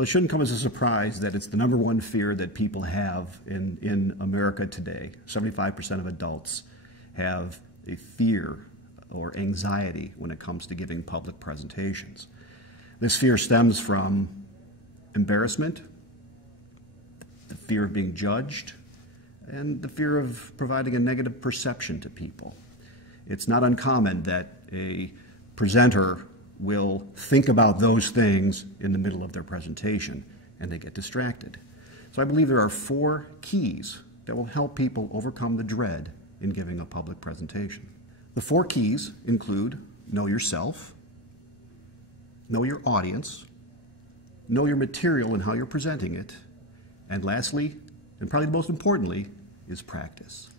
Well, it shouldn't come as a surprise that it's the #1 fear that people have in America today. 75% of adults have a fear or anxiety when it comes to giving public presentations. This fear stems from embarrassment, the fear of being judged, and the fear of providing a negative perception to people. It's not uncommon that a presenter will think about those things in the middle of their presentation and they get distracted. So I believe there are 4 keys that will help people overcome the dread in giving a public presentation. The 4 keys include know yourself, know your audience, know your material and how you're presenting it, and lastly, and probably most importantly, is practice.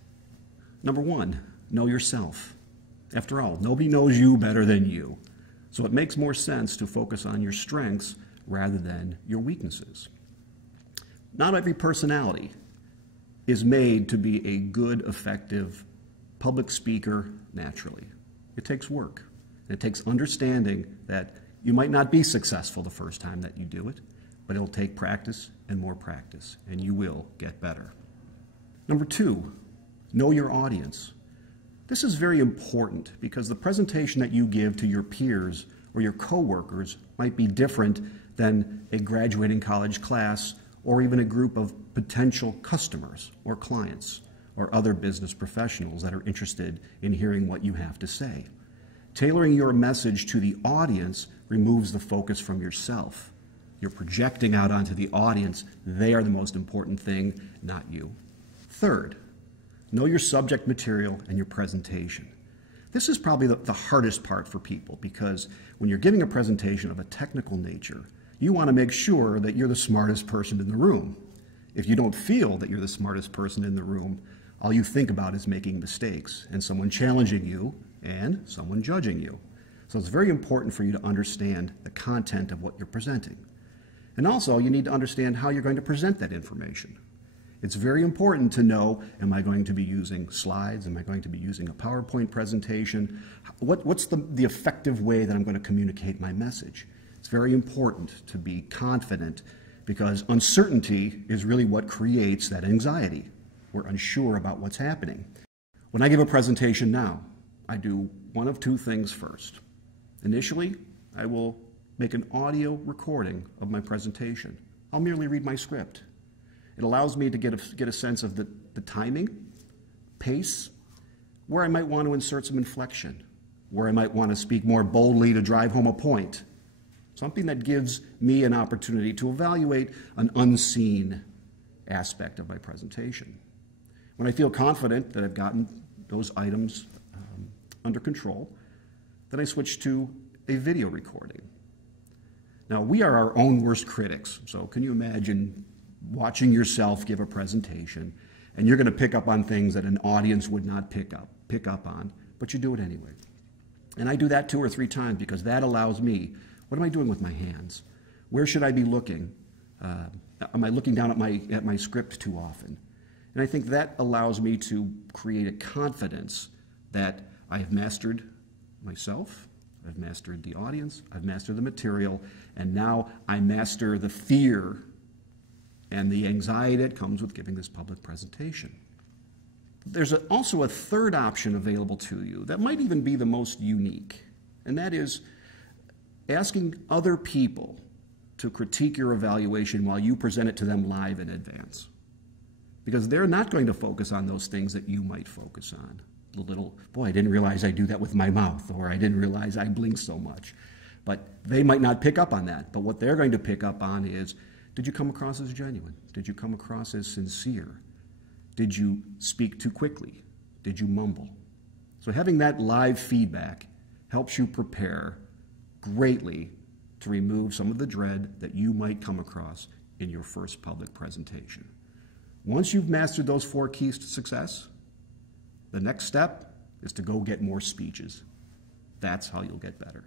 #1, know yourself. After all, nobody knows you better than you, so it makes more sense to focus on your strengths rather than your weaknesses. Not every personality is made to be a good, effective public speaker naturally. It takes work. It takes understanding that you might not be successful the first time that you do it, but it'll take practice and more practice, and you will get better. #2, know your audience. This is very important because the presentation that you give to your peers or your coworkers might be different than a graduating college class or even a group of potential customers or clients or other business professionals that are interested in hearing what you have to say. Tailoring your message to the audience removes the focus from yourself. You're projecting out onto the audience. They are the most important thing, not you. 3rd, know your subject material and your presentation. This is probably the hardest part for people because when you're giving a presentation of a technical nature, you want to make sure that you're the smartest person in the room. If you don't feel that you're the smartest person in the room, all you think about is making mistakes and someone challenging you and someone judging you. So it's very important for you to understand the content of what you're presenting. And also, you need to understand how you're going to present that information. It's very important to know, am I going to be using slides? Am I going to be using a PowerPoint presentation? What's the effective way that I'm going to communicate my message? It's very important to be confident because uncertainty is really what creates that anxiety. We're unsure about what's happening. When I give a presentation now, I do one of 2 things first. Initially, I will make an audio recording of my presentation. I'll merely read my script. It allows me to get a sense of the timing, pace, where I might want to insert some inflection, where I might want to speak more boldly to drive home a point. Something that gives me an opportunity to evaluate an unseen aspect of my presentation. When I feel confident that I've gotten those items under control, then I switch to a video recording. Now, we are our own worst critics, so can you imagine watching yourself give a presentation and you're going to pick up on things that an audience would not pick up on, but you do it anyway. And I do that 2 or 3 times because that allows me, what am I doing with my hands? Where should I be looking? Am I looking down at my script too often? And I think that allows me to create a confidence that I have mastered myself, I've mastered the audience, I've mastered the material, and now I master the fear and the anxiety that comes with giving this public presentation. There's also a 3rd option available to you that might even be the most unique, and that is asking other people to critique your evaluation while you present it to them live in advance. Because they're not going to focus on those things that you might focus on. The little, boy, I didn't realize I do that with my mouth, or I didn't realize I blink so much. But they might not pick up on that. But what they're going to pick up on is, did you come across as genuine? Did you come across as sincere? Did you speak too quickly? Did you mumble? So having that live feedback helps you prepare greatly to remove some of the dread that you might come across in your first public presentation. Once you've mastered those 4 keys to success, the next step is to go get more speeches. That's how you'll get better.